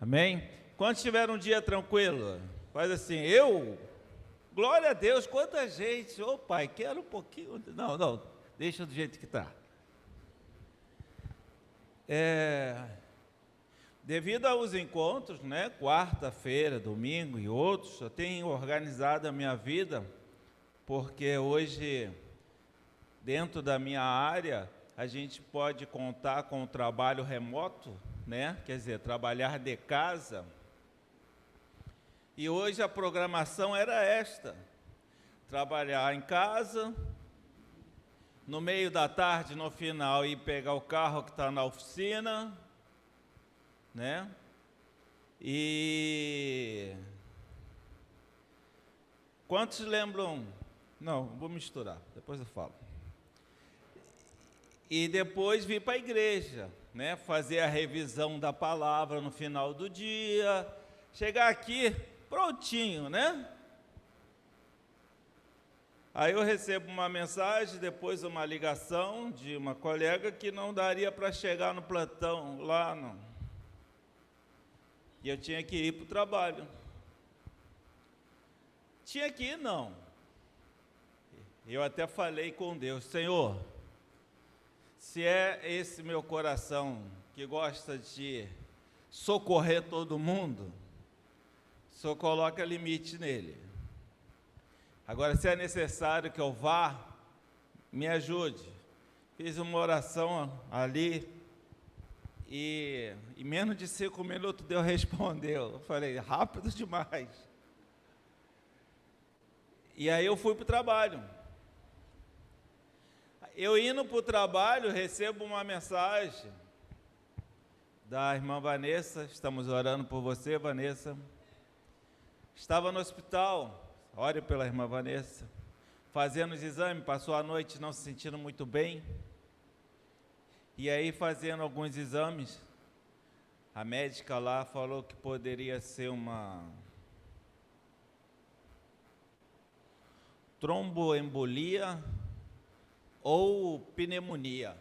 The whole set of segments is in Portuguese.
Amém? Quantos tiveram um dia tranquilo? Faz assim, glória a Deus, quanta gente, ô pai, quero um pouquinho, não, deixa do jeito que está. Devido aos encontros, né, quarta-feira, domingo e outros, eu tenho organizado a minha vida, porque hoje, dentro da minha área, a gente pode contar com o trabalho remoto, né, quer dizer, trabalhar de casa. E hoje a programação era esta: trabalhar em casa, no meio da tarde, no final, ir pegar o carro que está na oficina, né? E quantos lembram? Não, vou misturar, depois eu falo. E depois vir para a igreja, né? Fazer a revisão da palavra no final do dia, chegar aqui prontinho, né? Aí eu recebo uma mensagem, depois uma ligação de uma colega que não daria para chegar no plantão lá, não. E eu tinha que ir para o trabalho. Tinha que ir, não. Eu até falei com Deus, Senhor, se é esse meu coração que gosta de socorrer todo mundo, o Senhor coloca limite nele. Agora, se é necessário que eu vá, me ajude. Fiz uma oração ali e em menos de 5 minutos Deus respondeu. Eu falei, rápido demais. E aí eu fui para o trabalho. Eu indo para o trabalho, recebo uma mensagem da irmã Vanessa, estamos orando por você, Vanessa. Estava no hospital, ore pela irmã Vanessa, fazendo os exames, passou a noite não se sentindo muito bem. E aí, fazendo alguns exames, a médica lá falou que poderia ser uma tromboembolia ou pneumonia.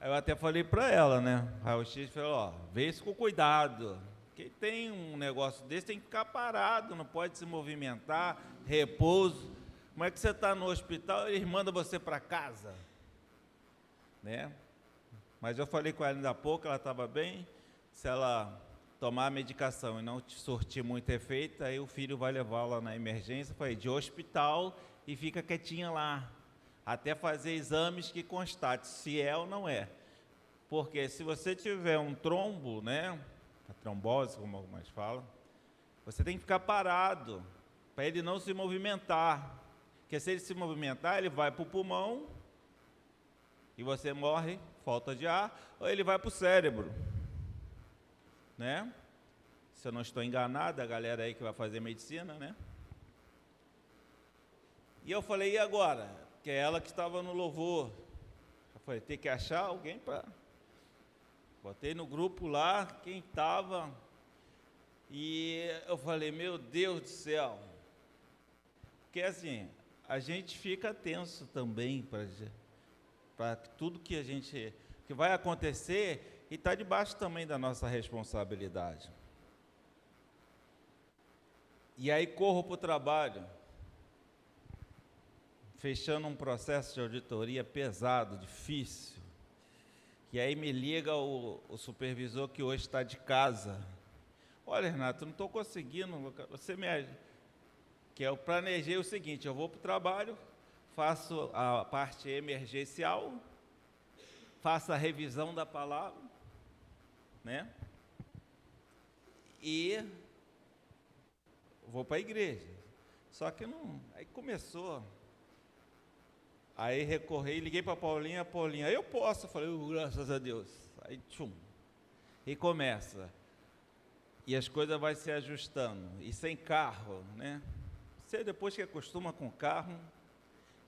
Aí eu até falei para ela, né? Aí o X falou, vê isso com cuidado. Quem tem um negócio desse tem que ficar parado, não pode se movimentar, repouso. Como é que você está no hospital e eles mandam você para casa? Né? Mas eu falei com ela ainda há pouco, ela estava bem. Se ela tomar a medicação e não te surtir muito efeito, aí o filho vai levá-la na emergência. Eu falei, de hospital e fica quietinha lá, até fazer exames que constate se é ou não é. Porque se você tiver um trombo, né, a trombose, como alguns falam, você tem que ficar parado, para ele não se movimentar. Porque se ele se movimentar, ele vai para o pulmão, e você morre, falta de ar, ou ele vai para o cérebro. Né? Se eu não estou enganado, a galera aí que vai fazer medicina, né? E eu falei, e agora? Que é ela que estava no louvor. Eu falei, tem que achar alguém para... Botei no grupo lá, quem estava, e eu falei, meu Deus do céu. Porque assim, a gente fica tenso também para tudo que que vai acontecer, e está debaixo também da nossa responsabilidade. E aí corro para o trabalho, fechando um processo de auditoria pesado, difícil. E aí me liga o supervisor que hoje está de casa. Olha, Renato, não estou conseguindo, você me ajuda. Que eu planejei o seguinte, eu vou para o trabalho, faço a parte emergencial, faço a revisão da palavra, né? E vou para a igreja. Só que não, aí começou. Aí recorri, liguei para a Paulinha, eu posso, falei, graças a Deus. Aí tchum, e começa. E as coisas vão se ajustando, e sem carro, né? Você depois que acostuma com o carro,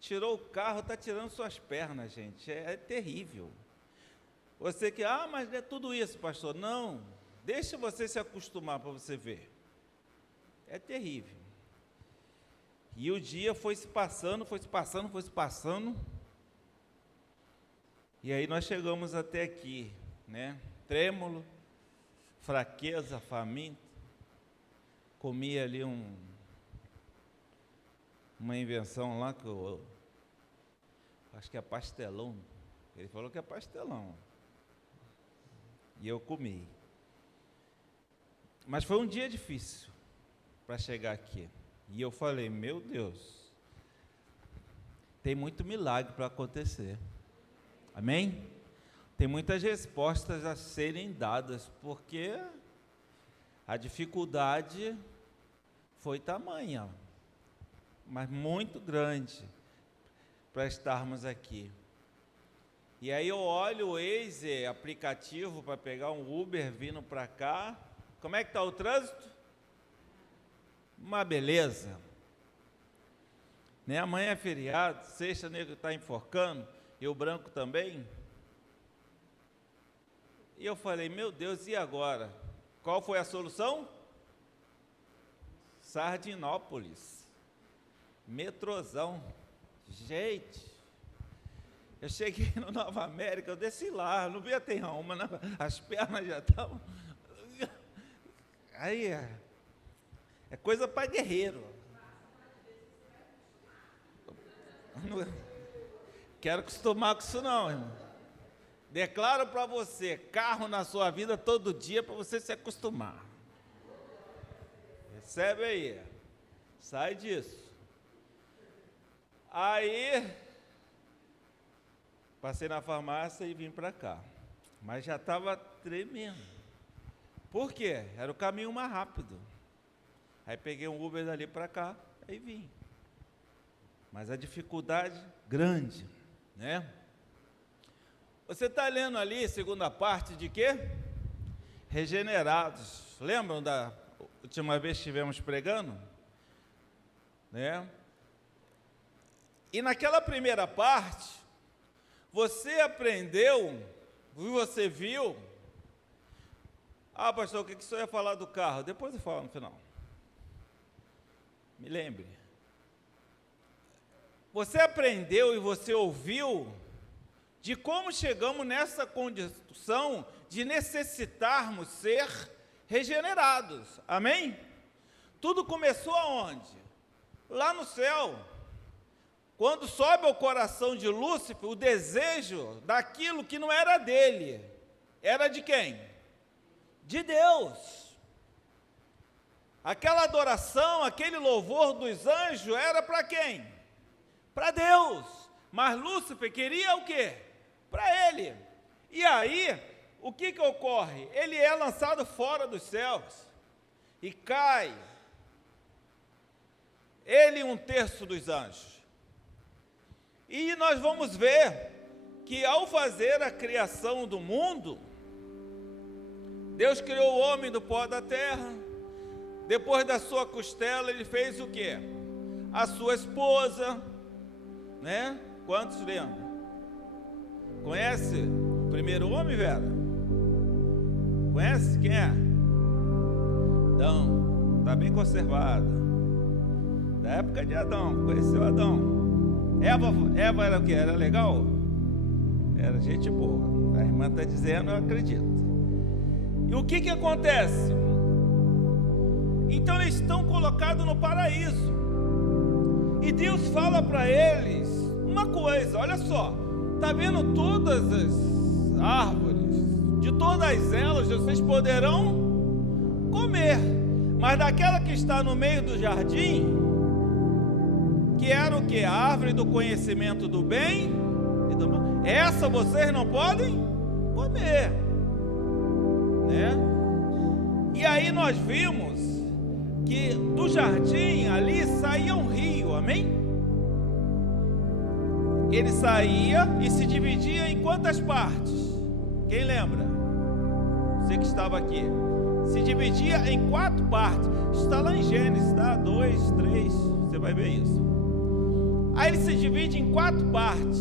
tirou o carro, está tirando suas pernas, gente, é terrível. Você que, mas é tudo isso, pastor. Não, deixa você se acostumar para você ver. É terrível. E o dia foi se passando. E aí nós chegamos até aqui, né? trêmulo, fraqueza, faminto. Comi ali uma invenção lá que eu acho que é pastelão. Ele falou que é pastelão. E eu comi. Mas foi um dia difícil para chegar aqui. E eu falei, meu Deus, tem muito milagre para acontecer. Amém? Tem muitas respostas a serem dadas, porque a dificuldade foi tamanha, mas muito grande para estarmos aqui. E aí eu olho o Waze, aplicativo para pegar um Uber vindo para cá. Como é que está o trânsito? Uma beleza. Né? Amanhã é feriado, sexta nego está enforcando, e o branco também. E eu falei, meu Deus, e agora? Qual foi a solução? Sardinópolis. Metrozão. Gente, eu cheguei no Nova América, eu desci lá, não via ter uma, não, as pernas já estavam... Aí é coisa para guerreiro. Não quero acostumar com isso não, irmão. Declaro para você, carro na sua vida todo dia para você se acostumar. Recebe aí. Sai disso. Aí, passei na farmácia e vim para cá. Mas já estava tremendo. Por quê? Era o caminho mais rápido. Aí peguei um Uber dali para cá, aí vim. Mas a dificuldade grande, né? Você está lendo ali, segunda parte de quê? Regenerados. Lembram da última vez que estivemos pregando? Né? E naquela primeira parte, você aprendeu, você viu. Ah, pastor, o que o senhor ia falar do carro? Depois eu falo no final. Me lembre. Você aprendeu e você ouviu de como chegamos nessa condição de necessitarmos ser regenerados. Amém? Tudo começou aonde? Lá no céu. Quando sobe ao coração de Lúcifer o desejo daquilo que não era dele. Era de quem? De Deus. Aquela adoração, aquele louvor dos anjos era para quem? Para Deus. Mas Lúcifer queria o quê? Para ele. E aí, o que ocorre? Ele é lançado fora dos céus e cai. Ele e 1/3 dos anjos. E nós vamos ver que ao fazer a criação do mundo, Deus criou o homem do pó da terra. Depois da sua costela, ele fez o quê? A sua esposa, né? Quantos lembram? Conhece o primeiro homem, Vera? Conhece? Quem é? Adão. Está bem conservada. Da época de Adão. Conheceu Adão. Eva era o quê? Era legal? Era gente boa. A irmã está dizendo, eu acredito. E o que acontece? Então eles estão colocados no paraíso. E Deus fala para eles uma coisa, olha só. Está vendo todas as árvores? De todas elas vocês poderão comer. Mas daquela que está no meio do jardim, que era o que? A árvore do conhecimento do bem e do mal. Essa vocês não podem comer, né? E aí nós vimos que do jardim ali saía um rio, amém? Ele saía e se dividia em quantas partes? Quem lembra? Você que estava aqui. Se dividia em 4 partes. Está lá em Gênesis, tá? 2, 3, você vai ver isso. Aí ele se divide em 4 partes.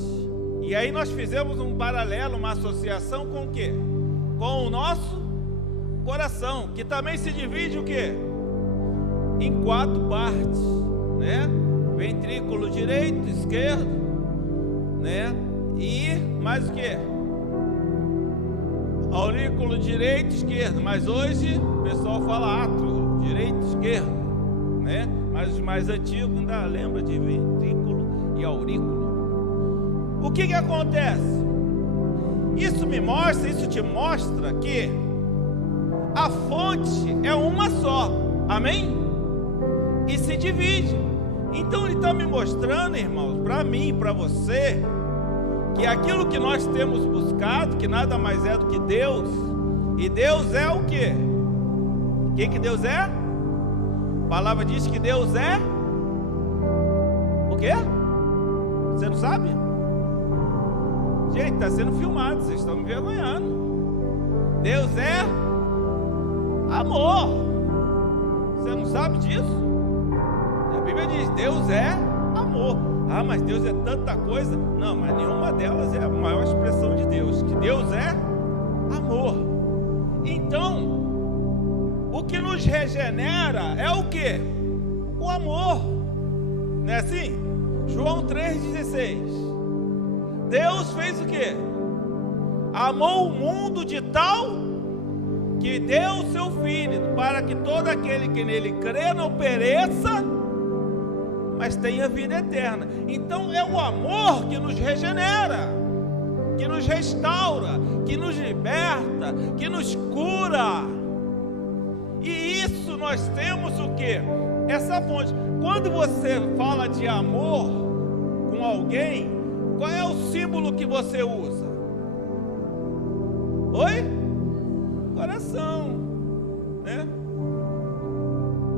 E aí nós fizemos um paralelo, uma associação com o quê? Com o nosso coração, que também se divide o quê? Em 4 partes, né? Ventrículo direito, esquerdo, né? E mais o quê? aurículo direito e esquerdo, mas hoje o pessoal fala átrio, direito e esquerdo, né? Mas os mais antigos ainda lembra de ventrículo e aurículo. O que acontece? Isso te mostra que a fonte é uma só, amém? E se divide. Então ele está me mostrando, irmãos, para mim e para você, que aquilo que nós temos buscado, que nada mais é do que Deus, e Deus é o quê? O que Deus é? A palavra diz que Deus é o quê? Você não sabe? Gente, está sendo filmado, vocês estão me envergonhando. Deus é amor. Você não sabe disso? A Bíblia diz, Deus é amor. Ah, mas Deus é tanta coisa. Não, mas nenhuma delas é a maior expressão de Deus, que Deus é amor. Então, o que nos regenera é o quê? O amor. Não é assim? João 3,16. Deus fez o quê? Amou o mundo de tal que deu o seu Filho, para que todo aquele que nele crê não pereça, mas tenha vida eterna. Então é o amor que nos regenera, que nos restaura, que nos liberta, que nos cura. E isso nós temos o quê? Essa fonte. Quando você fala de amor com alguém, qual é o símbolo que você usa? Oi? Coração, né?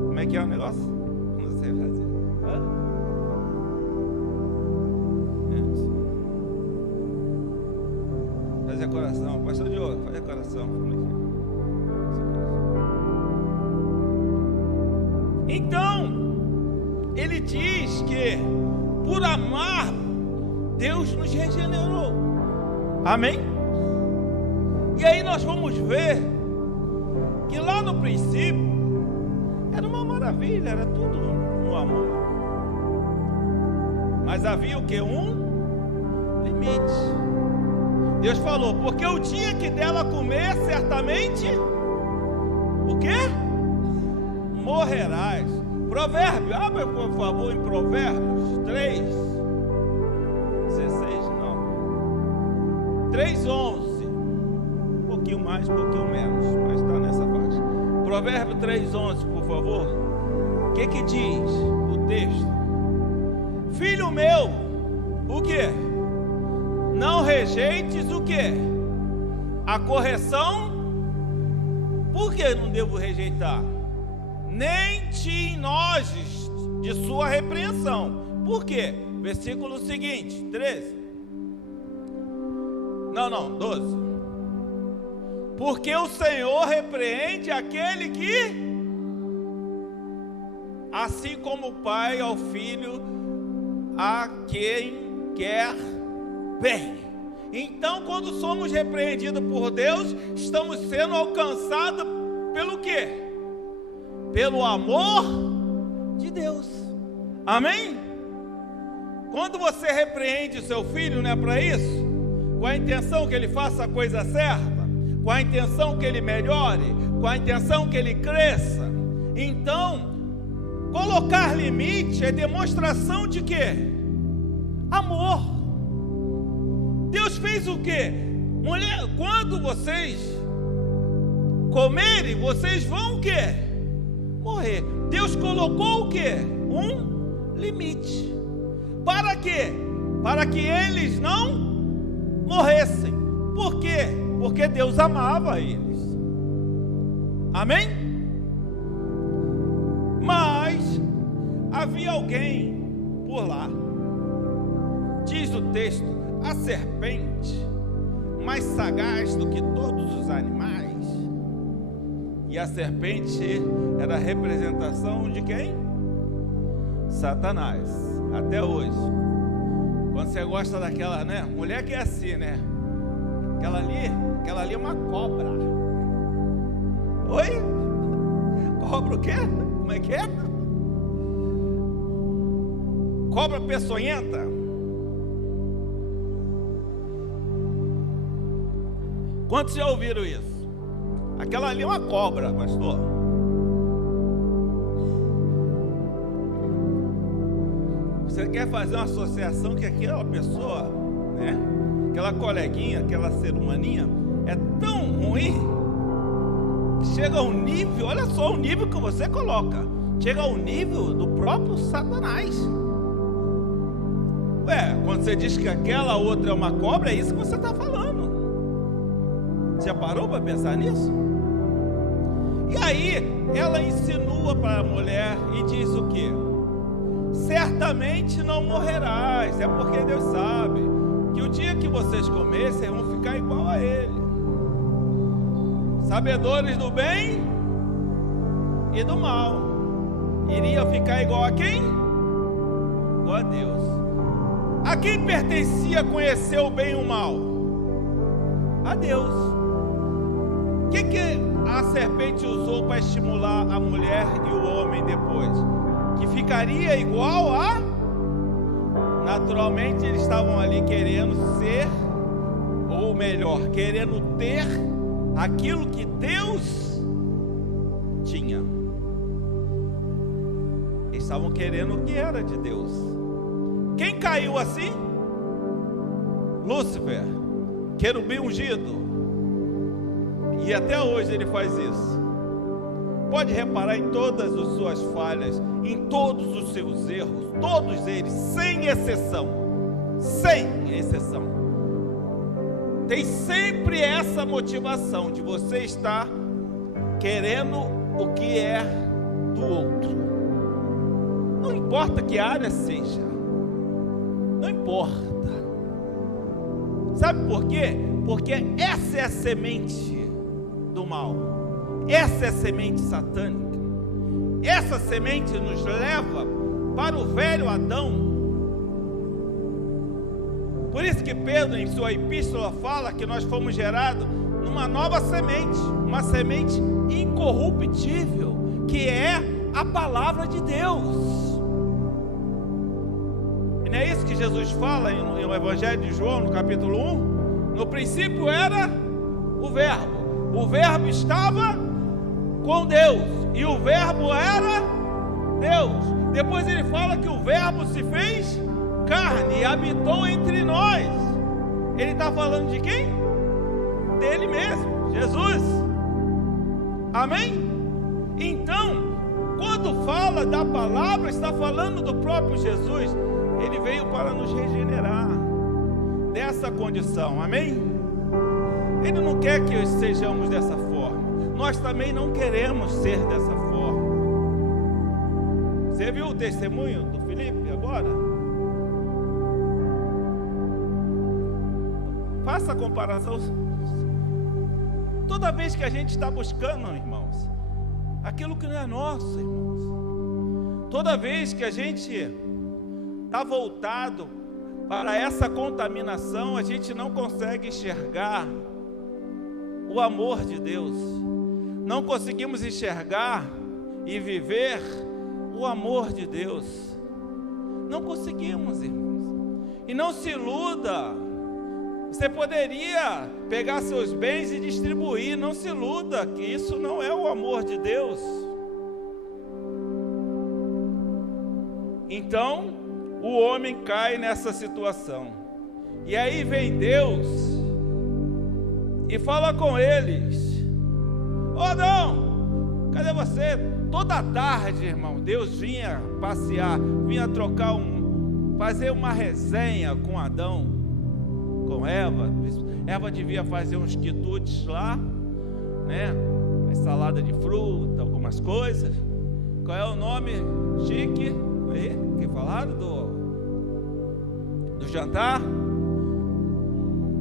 Como é que é o negócio? Não sei fazer. Fazer coração, pastor Diogo, fazer coração. Como é que é? Então, ele diz que por amar, Deus nos regenerou. Amém? E aí nós vamos ver que lá no princípio era uma maravilha, era tudo no amor. Mas havia o que? Um limite. Deus falou, porque o dia que dela comer, certamente, o quê? Morrerás. Provérbio, abre por favor em Provérbios 3, 16, não, 3:11, um pouquinho mais, um pouquinho menos, mas está nessa parte. Provérbio 3:11, por favor. O que diz o texto? Filho meu, o que? Não rejeites o que? A correção. Por que não devo rejeitar? Nem te enojes de sua repreensão. Por quê? Versículo seguinte, 13. Não, 12. Porque o Senhor repreende aquele que, assim como o pai ao filho, a quem quer bem. Então, quando somos repreendidos por Deus, estamos sendo alcançados pelo quê? Pelo amor de Deus. Amém? Quando você repreende o seu filho, não é para isso? Com a intenção que ele faça a coisa certa, com a intenção que ele melhore, com a intenção que ele cresça. Então, colocar limite é demonstração de quê? Amor. Deus fez o quê? Mulher, quando vocês comerem, vocês vão o quê? Morrer. Deus colocou o quê? Um limite. Para quê? Para que eles não morressem. Por quê? Porque Deus amava eles. Amém? Mas havia alguém por lá. Diz o texto, a serpente, mais sagaz do que todos os animais. E a serpente era a representação de quem? Satanás. Até hoje. Quando você gosta daquela, né? Mulher que é assim, né? Aquela ali é uma cobra. Oi? Cobra o quê? Como é que é? Cobra peçonhenta? Quantos já ouviram isso? Aquela ali é uma cobra, pastor. Você quer fazer uma associação que aquela pessoa, né, aquela coleguinha, aquela ser humaninha, é tão ruim, que chega ao nível, olha só o nível que você coloca, chega ao nível do próprio Satanás. Ué, quando você diz que aquela outra é uma cobra, é isso que você está falando. Já parou para pensar nisso? E aí, ela insinua para a mulher e diz o quê? Certamente não morrerás, é porque Deus sabe que o dia que vocês comessem vão ficar igual a Ele, sabedores do bem e do mal. Iria ficar igual a quem? Igual a Deus. A quem pertencia conhecer o bem e o mal? A Deus. O que a serpente usou para estimular a mulher e o homem depois? Que ficaria igual a... Naturalmente eles estavam ali querendo ser, ou melhor, querendo ter aquilo que Deus tinha. Eles estavam querendo o que era de Deus. Quem caiu assim? Lúcifer, querubim ungido. E até hoje ele faz isso. Pode reparar em todas as suas falhas, em todos os seus erros, todos eles, sem exceção. Sem exceção. Tem sempre essa motivação de você estar querendo o que é do outro. Não importa que área seja. Não importa. Sabe por quê? Porque essa é a semente do mal. Essa é a semente satânica. Essa semente nos leva para o velho Adão. Por isso que Pedro, em sua epístola, fala que nós fomos gerados numa nova semente, uma semente incorruptível, que é a palavra de Deus. E não é isso que Jesus fala no Evangelho de João, no capítulo 1? No princípio era o Verbo. O Verbo estava com Deus, e o Verbo era Deus. Depois ele fala que o Verbo se fez carne e habitou entre nós. Ele está falando de quem? Dele mesmo, Jesus. Amém? Então, quando fala da palavra, está falando do próprio Jesus. Ele veio para nos regenerar dessa condição, amém? Ele não quer que sejamos dessa forma. Nós também não queremos ser dessa forma. Você viu o testemunho do Felipe agora? Faça a comparação. Toda vez que a gente está buscando, irmãos, aquilo que não é nosso, irmãos, toda vez que a gente está voltado para essa contaminação, a gente não consegue enxergar o amor de Deus. Não conseguimos enxergar e viver o amor de Deus. Não conseguimos, irmãos. E não se iluda. Você poderia pegar seus bens e distribuir. Não se iluda que isso não é o amor de Deus. Então, o homem cai nessa situação. E aí vem Deus e fala com eles: ô Adão, cadê você? Toda tarde, irmão, Deus vinha passear, vinha trocar fazer uma resenha com Adão, com Eva. Eva devia fazer uns quitutes lá, né? Uma salada de fruta, algumas coisas. Qual é o nome chique aí, que falaram do jantar?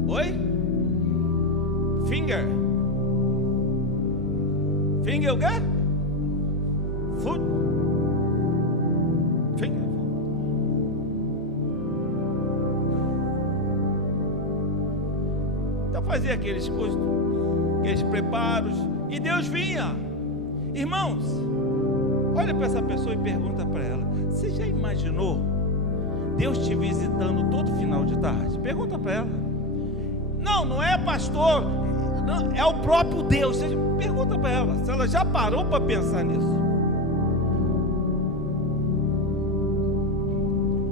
Oi? Finger o quê? Food. Finger. Então fazia aqueles preparos, e Deus vinha. Irmãos, olha para essa pessoa e pergunta para ela: você já imaginou Deus te visitando todo final de tarde? Pergunta para ela. Não é pastor, Não, é o próprio Deus. Você pergunta para ela se ela já parou para pensar nisso.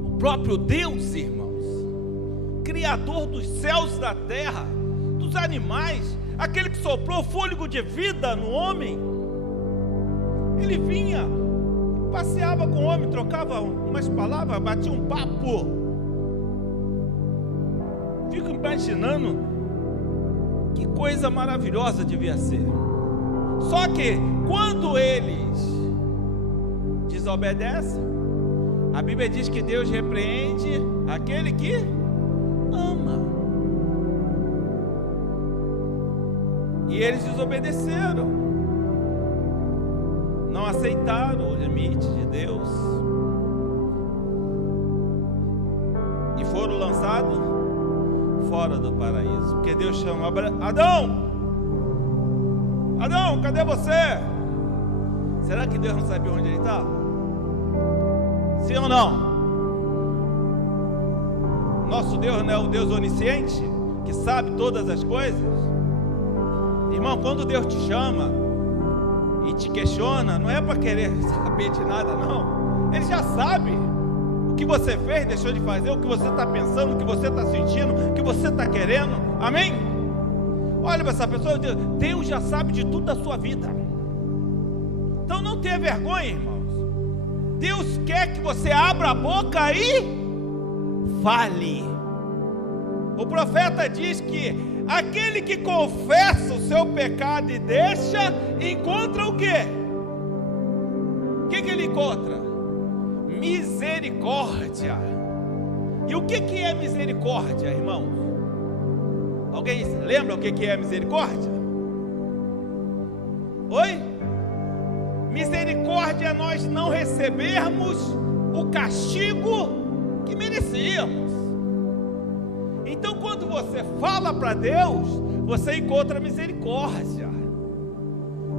O próprio Deus, irmãos, Criador dos céus e da terra, dos animais, aquele que soprou o fôlego de vida no homem, ele vinha, passeava com o homem, trocava umas palavras, batia um papo. Fico imaginando que coisa maravilhosa devia ser. Só que quando eles desobedecem, a Bíblia diz que Deus repreende aquele que ama. E eles desobedeceram, não aceitaram o limite de Deus e foram lançados fora do paraíso. Porque Deus chama Adão, Adão, cadê você? Será que Deus não sabia onde ele estava? Sim ou não? Nosso Deus não é o Deus onisciente, que sabe todas as coisas? Irmão, quando Deus te chama e te questiona, não é para querer saber de nada, não. Ele já sabe o que você fez, deixou de fazer, o que você está pensando, o que você está sentindo, o que você está querendo. Amém? Olha para essa pessoa, Deus já sabe de tudo da sua vida. Então não tenha vergonha, irmãos. Deus quer que você abra a boca e fale. O profeta diz que aquele que confessa o seu pecado e deixa, encontra o quê? O que ele encontra? Misericórdia. E o que é misericórdia, irmãos? Alguém lembra o que é misericórdia? Oi? Misericórdia é nós não recebermos o castigo que merecíamos. Então, quando você fala para Deus, você encontra misericórdia.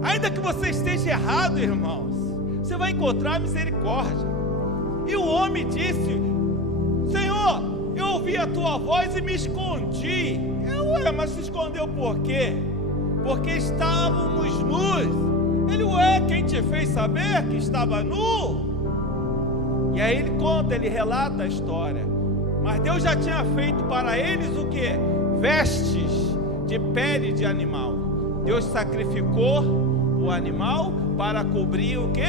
Ainda que você esteja errado, irmãos, você vai encontrar misericórdia. E o homem disse: Senhor, eu ouvi a tua voz e me escondi. Mas se escondeu por quê? Porque estávamos nus. Ele, quem te fez saber que estava nu? E aí ele conta, ele relata a história. Mas Deus já tinha feito para eles o que? Vestes de pele de animal. Deus sacrificou o animal para cobrir o que?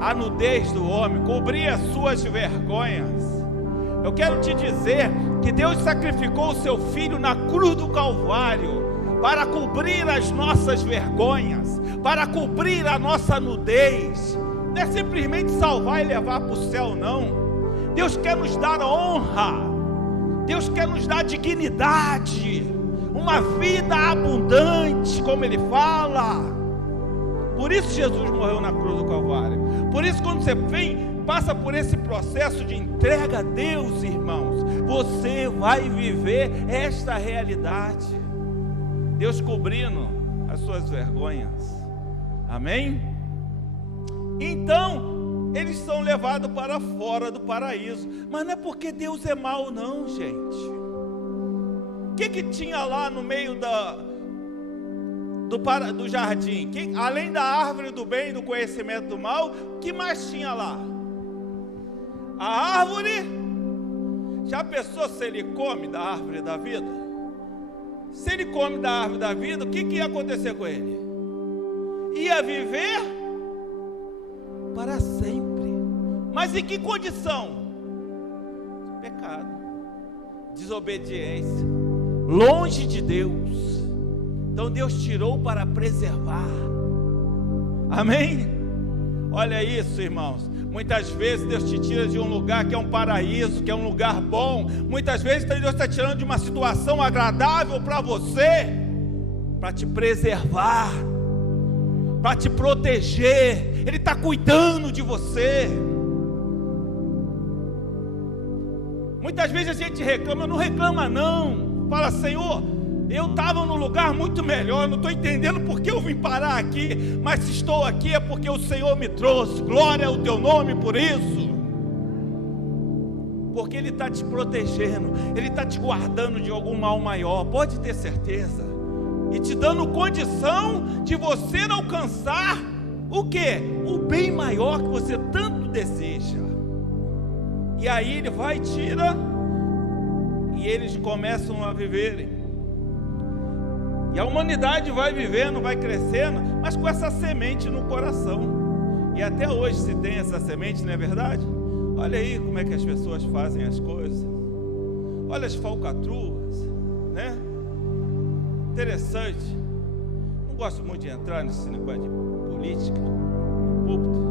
A nudez do homem, cobrir as suas vergonhas. Eu quero te dizer que Deus sacrificou o seu Filho na cruz do Calvário para cobrir as nossas vergonhas, para cobrir a nossa nudez. Não é simplesmente salvar e levar para o céu, não. Deus quer nos dar honra, Deus quer nos dar dignidade, uma vida abundante, como Ele fala. Por isso Jesus morreu na cruz do Calvário. Por isso, quando você passa por esse processo de entrega a Deus, irmãos, você vai viver esta realidade, Deus cobrindo as suas vergonhas. Amém? Então eles são levados para fora do paraíso. Mas não é porque Deus é mau, não, gente. O que tinha lá no meio do jardim? Além da árvore do bem e do conhecimento do mal, o que mais tinha lá? A árvore. Já pensou se ele come da árvore da vida? Se ele come da árvore da vida, o que ia acontecer com ele? Ia viver para sempre. Mas em que condição? Pecado, desobediência, longe de Deus. Então Deus tirou para preservar. Amém? Olha isso, irmãos. Muitas vezes Deus te tira de um lugar que é um paraíso, que é um lugar bom. Muitas vezes Deus está tirando de uma situação agradável para você, para te preservar, para te proteger. Ele está cuidando de você. Muitas vezes a gente reclama, não reclama não. Fala: Senhor, eu estava num lugar muito melhor, não estou entendendo porque eu vim parar aqui, mas se estou aqui é porque o Senhor me trouxe. Glória ao teu nome por isso. Porque Ele está te protegendo, Ele está te guardando de algum mal maior. Pode ter certeza. e te dando condição de você alcançar o quê? O bem maior que você tanto deseja. E aí ele vai e tira, e eles começam a viverem. E a humanidade vai vivendo, vai crescendo, mas com essa semente no coração. E até hoje se tem essa semente, não é verdade? Olha aí como é que as pessoas fazem as coisas. Olha as falcatruas, né? Interessante. Não gosto muito de entrar nesse negócio de política, no púlpito,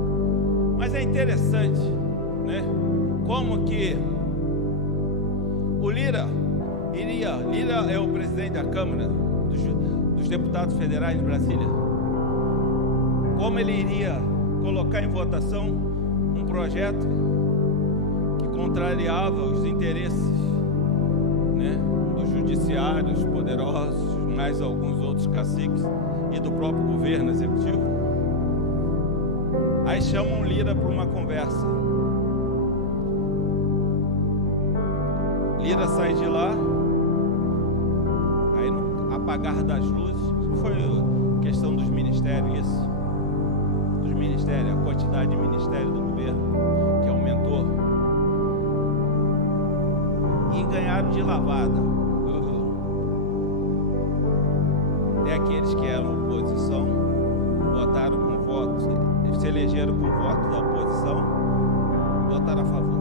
mas é interessante, né? Como que o Lira é o presidente da Câmara dos Deputados Federais de Brasília. Como ele iria colocar em votação um projeto que contrariava os interesses, né, do judiciário, os poderosos, mais alguns outros caciques e do próprio governo executivo. Aí chamam Lira para uma conversa. Lira sai de lá, aí no apagar das luzes, foi questão dos ministérios, isso, dos ministérios, a quantidade de ministério do governo, que aumentou, e ganharam de lavada. Até aqueles que eram oposição, votaram com votos, eles se elegeram com votos da oposição, votaram a favor.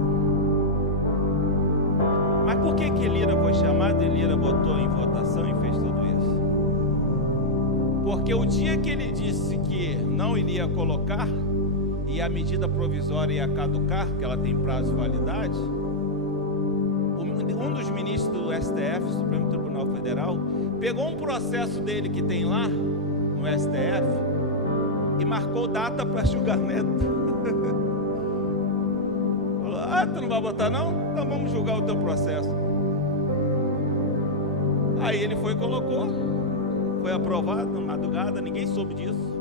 Mas por que Lira foi chamado e Lira botou em votação e fez tudo isso? Porque o dia que ele disse que não iria colocar, e a medida provisória ia caducar, que ela tem prazo de validade, um dos ministros do STF, Supremo Tribunal Federal, pegou um processo dele que tem lá, no STF, e marcou data para julgamento. Tu não vai botar não? Então vamos julgar o teu processo. Aí ele foi e colocou, foi aprovado na madrugada, ninguém soube disso.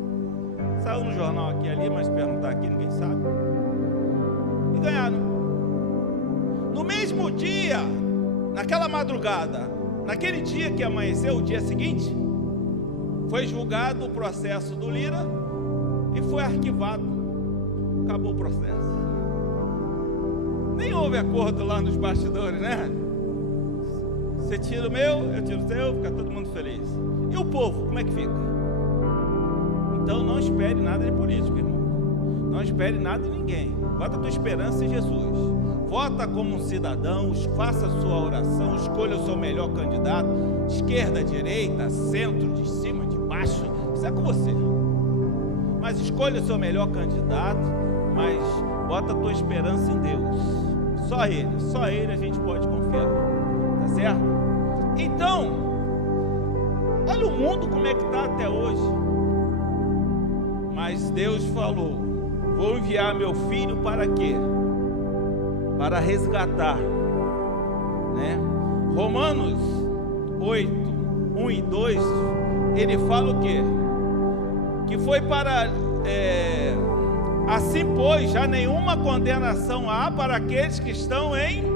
Saiu no jornal aqui e ali, mas perguntar aqui ninguém sabe. E ganharam. No mesmo dia, naquela madrugada, naquele dia que amanheceu, o dia seguinte, foi julgado o processo do Lira e foi arquivado. Acabou o processo. Nem houve acordo lá nos bastidores, né? Você tira o meu, eu tiro o seu, fica todo mundo feliz. E o povo, como é que fica? Então não espere nada de político, irmão. Não espere nada de ninguém. Bota a tua esperança em Jesus. Vota como um cidadão, faça a sua oração, escolha o seu melhor candidato, esquerda, direita, centro, de cima, de baixo, isso é com você. Mas escolha o seu melhor candidato, mas bota a tua esperança em Deus. Só Ele a gente pode confiar. Tá certo? Então, olha o mundo como é que está até hoje. Mas Deus falou: vou enviar meu filho para quê? Para resgatar, né? Romanos 8, 1 e 2, ele fala o quê? Que foi para... assim, pois, já nenhuma condenação há para aqueles que estão em...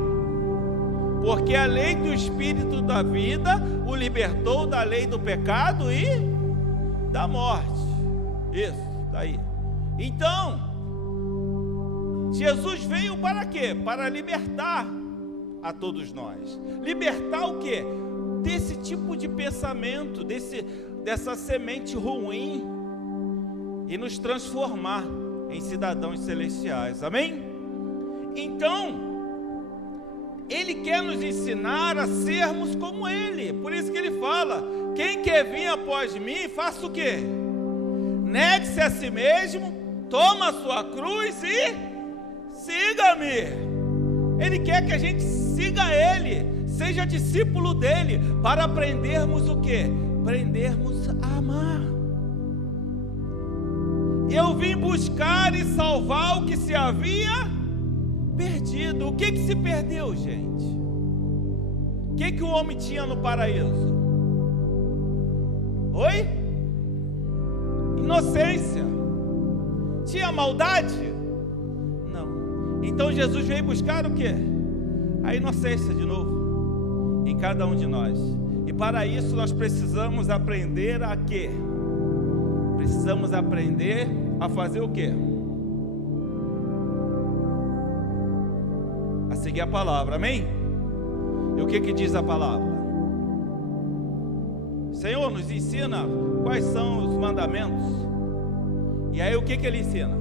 Porque a lei do Espírito da vida o libertou da lei do pecado e da morte. Isso, está aí. Então, Jesus veio para quê? Para libertar a todos nós. Libertar o quê? Desse tipo de pensamento, dessa semente ruim, e nos transformar em cidadãos celestiais, amém? Então, Ele quer nos ensinar a sermos como Ele. Por isso que Ele fala: quem quer vir após mim, faça o quê? Negue-se a si mesmo, toma a sua cruz e siga-me. Ele quer que a gente siga Ele, seja discípulo dEle, para aprendermos o quê? Aprendermos a amar. Eu vim buscar e salvar o que se havia perdido. O que se perdeu, gente? O que o homem tinha no paraíso? Oi? Inocência. Tinha maldade? Não. Então Jesus veio buscar o quê? A inocência de novo, em cada um de nós. E para isso nós precisamos aprender a quê? Precisamos aprender a fazer o quê? A seguir a palavra, amém? E o que diz a palavra? Senhor, nos ensina quais são os mandamentos. E aí o que ele ensina?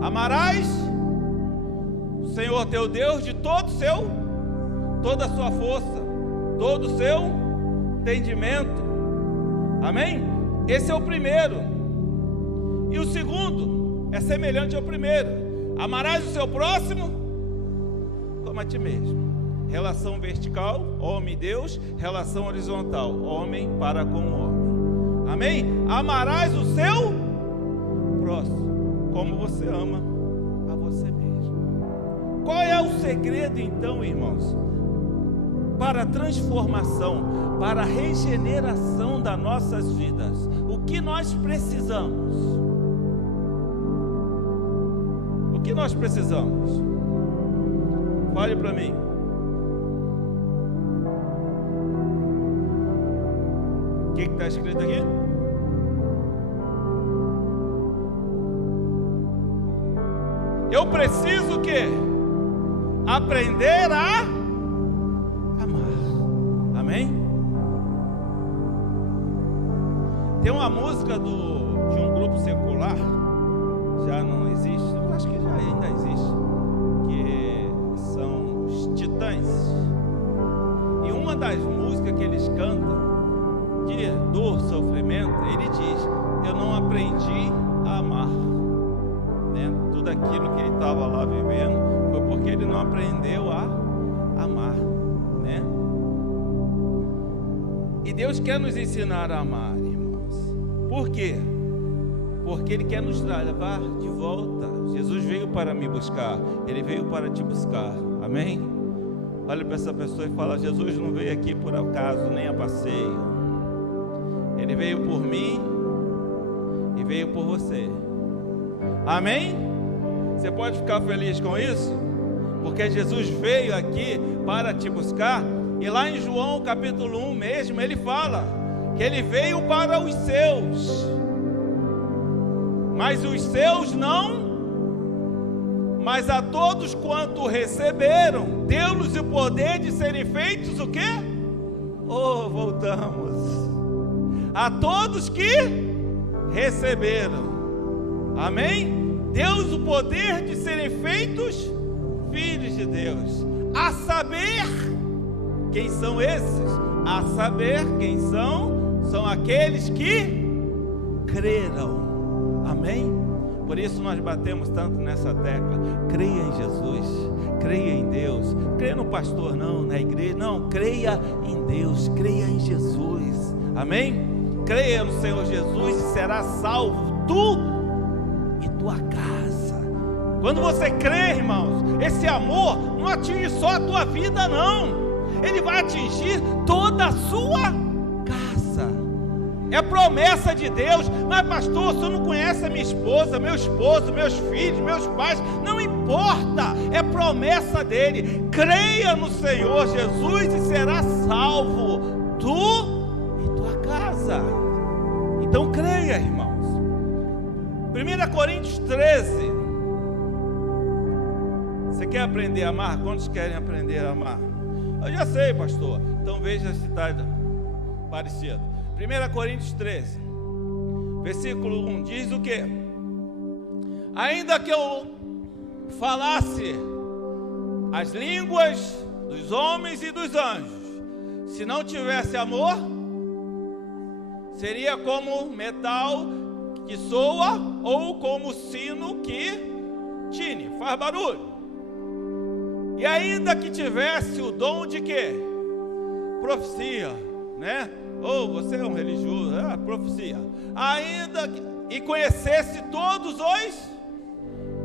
Amarás o Senhor teu Deus de toda a sua força, todo o seu entendimento. Amém? Esse é o primeiro. E o segundo é semelhante ao primeiro: amarás o seu próximo como a ti mesmo. Relação vertical, homem e Deus. Relação horizontal, homem para com o homem. Amém? Amarás o seu próximo como você ama a você mesmo. Qual é o segredo então, irmãos, para a transformação, para a regeneração das nossas vidas? O que nós precisamos? O que nós precisamos? Fale para mim. O que está escrito aqui? Eu preciso o quê? Aprender a amar. Amém? Tem uma música de um grupo secular, já não existe, eu acho que já ainda existe, que são os Titãs. E uma das músicas que eles cantam, de dor, sofrimento, ele diz: eu não aprendi a amar, né? Tudo aquilo que ele estava lá vivendo foi porque ele não aprendeu a amar, né? E Deus quer nos ensinar a amar, irmãos. Por quê? Porque Ele quer nos levar de volta. Jesus veio para me buscar, Ele veio para te buscar, amém? Olha para essa pessoa e fala: Jesus não veio aqui por acaso, nem a passeio. Ele veio por mim e veio por você. Amém? Você pode ficar feliz com isso? Porque Jesus veio aqui para te buscar. E lá em João capítulo 1 mesmo, ele fala que ele veio para os seus, mas os seus não. Mas a todos quanto receberam, deu-lhes o poder de serem feitos o quê? Oh, voltamos. A todos que receberam, amém? Deu-lhes o poder de serem feitos filhos de Deus. A saber, quem são esses? A saber quem são? São aqueles que creram, amém? Por isso nós batemos tanto nessa tecla: creia em Jesus, creia em Deus. Creia no pastor não, na igreja não, creia em Deus, creia em Jesus, amém? Creia no Senhor Jesus e será salvo tu e tua casa. Quando você crê, irmãos, esse amor não atinge só a tua vida não, ele vai atingir toda a sua casa. É promessa de Deus. Mas pastor, você não conhece a minha esposa, meu esposo, meus filhos, meus pais? Não importa, é promessa dele. Creia no Senhor Jesus e será salvo tu e tua casa. Então creia, irmãos. 1 Coríntios 13. Você quer aprender a amar? Quantos querem aprender a amar? Eu já sei, pastor. Então veja se está parecido. 1 Coríntios 13, versículo 1, diz o quê? Ainda que eu falasse as línguas dos homens e dos anjos, se não tivesse amor, seria como metal que soa ou como sino que tine, faz barulho. E ainda que tivesse o dom de quê? Profecia, né? Ou você é um religioso, profecia. Ainda que, e conhecesse todos os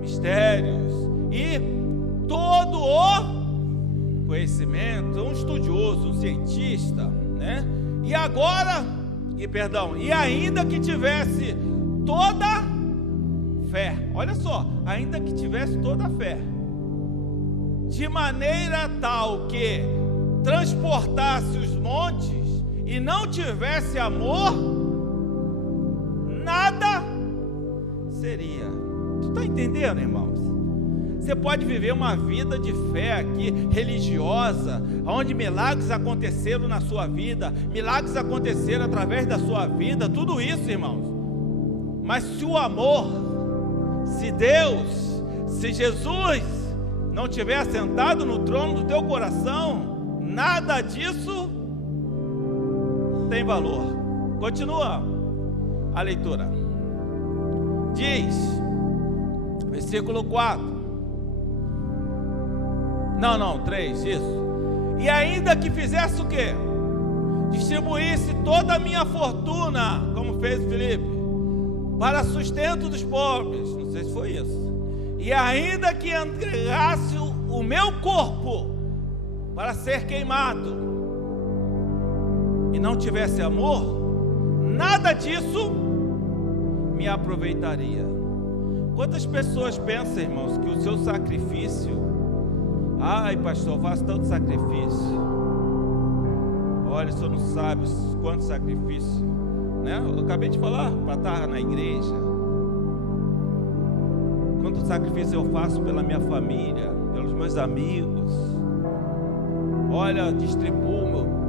mistérios e todo o conhecimento, um estudioso, um cientista, né? E agora, e ainda que tivesse toda fé, olha só, ainda que tivesse toda a fé, de maneira tal que transportasse os montes e não tivesse amor, nada seria. Tu está entendendo, irmãos? Você pode viver uma vida de fé aqui, religiosa, onde milagres aconteceram na sua vida, milagres aconteceram através da sua vida, tudo isso, irmãos. Mas se o amor, se Deus, se Jesus não tiver assentado no trono do teu coração, nada disso tem valor. Continua a leitura. Diz, versículo 4. 3, isso. E ainda que fizesse o quê? Distribuísse toda a minha fortuna, como fez Filipe, para sustento dos pobres, não sei se foi isso. E ainda que entregasse o meu corpo para ser queimado, e não tivesse amor, nada disso me aproveitaria. Quantas pessoas pensam, irmãos, que o seu sacrifício, ai pastor, eu faço tanto sacrifício, olha, o senhor não sabe quanto sacrifício, né? Eu acabei de falar para estar na igreja, quanto sacrifício eu faço pela minha família, pelos meus amigos, olha, distribuo meu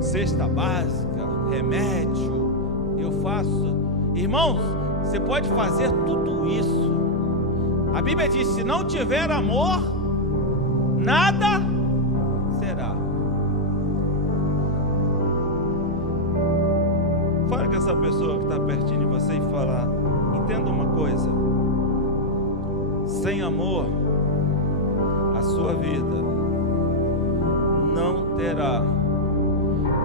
cesta básica, remédio, eu faço. Irmãos, você pode fazer tudo isso. A Bíblia diz, se não tiver amor, nada será. Fala com essa pessoa que está pertinho de você e fala, entenda uma coisa, sem amor, a sua vida não terá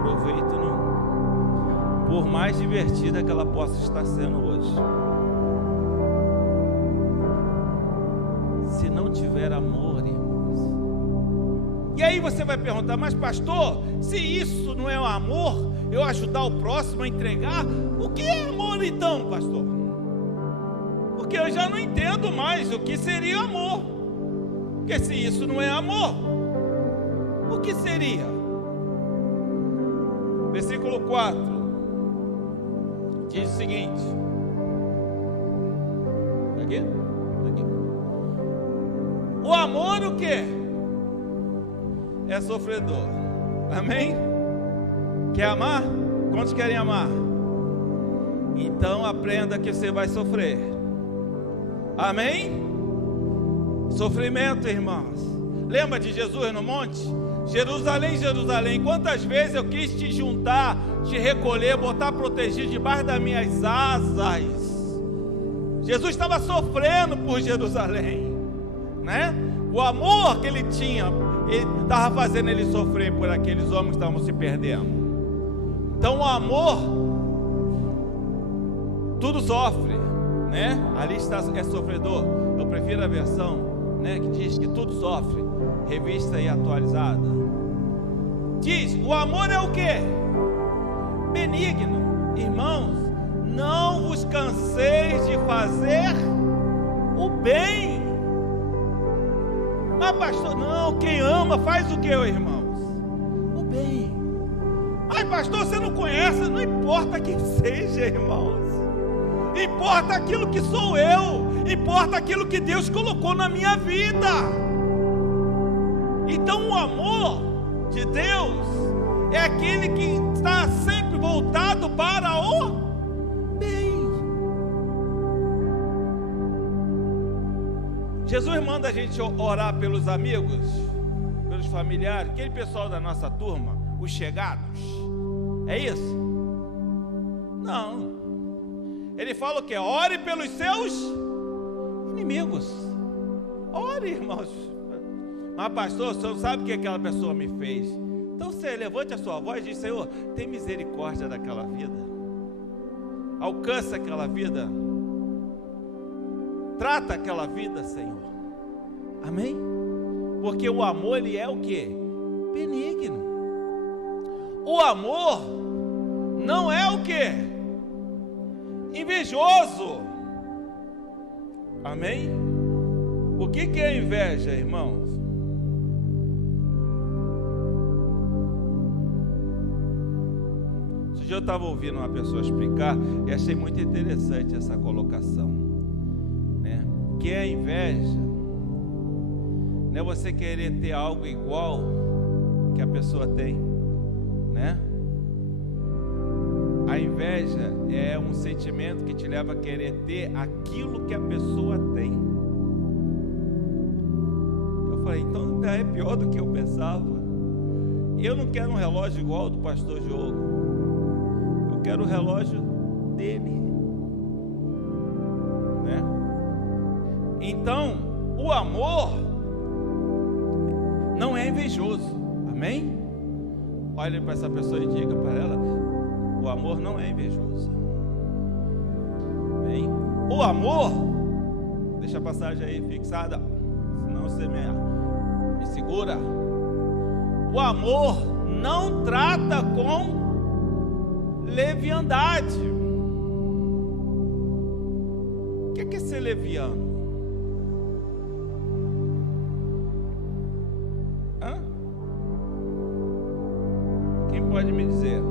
proveito nenhum, por mais divertida que ela possa estar sendo hoje. Se não tiver amor, irmãos. E aí você vai perguntar, mas pastor, se isso não é um amor, eu ajudar o próximo a entregar, o que é amor então, pastor? Porque eu já não entendo mais o que seria amor. Porque se isso não é amor, o que seria? Versículo 4 diz o seguinte, aqui. O amor o quê? É sofredor. Amém? Quer amar? Quantos querem amar? Então aprenda que você vai sofrer. Amém? Sofrimento, irmãos. Lembra de Jesus no monte? Jerusalém, Jerusalém, quantas vezes eu quis te juntar, te recolher, botar protegido debaixo das minhas asas. Jesus estava sofrendo por Jerusalém, né? O amor que ele tinha, ele estava fazendo ele sofrer por aqueles homens que estavam se perdendo. Então o amor, tudo sofre, né? Ali está, é sofredor. Eu prefiro a versão, né, que diz que tudo sofre, revista e atualizada. Diz, o amor é o quê? Benigno. Irmãos, não vos canseis de fazer o bem. Ah, pastor, não, quem ama faz o que, irmãos? O bem. Ai, pastor, você não conhece, não importa quem seja, irmãos. Importa aquilo que sou eu, importa aquilo que Deus colocou na minha vida. Então o amor de Deus é aquele que está sempre voltado para o bem. Jesus manda a gente orar pelos amigos, pelos familiares, aquele pessoal da nossa turma, os chegados. É isso? Não. Ele fala o quê? Ore pelos seus inimigos. Ore, irmãos. Mas pastor, o senhor sabe o que aquela pessoa me fez? Então você levante a sua voz e diz, Senhor, tem misericórdia daquela vida. Alcança aquela vida. Trata aquela vida, Senhor. Amém? Porque o amor, ele é o quê? Benigno. O amor não é o quê? Invejoso. Amém? O que é inveja, irmãos? dia eu estava ouvindo uma pessoa explicar e achei muito interessante essa colocação, né? Que a inveja não é você querer ter algo igual que a pessoa tem, né? A inveja é um sentimento que te leva a querer ter aquilo que a pessoa tem. Eu falei, então ainda é pior do que eu pensava. Eu não quero um relógio igual ao do pastor Diogo. Eu quero o relógio dele, né? Então, o amor não é invejoso. Amém? Olhe para essa pessoa e diga para ela: o amor não é invejoso. Amém? O amor, deixa a passagem aí fixada, senão você me segura. O amor não trata com leviandade. O que é ser leviano? Hã? Quem pode me dizer?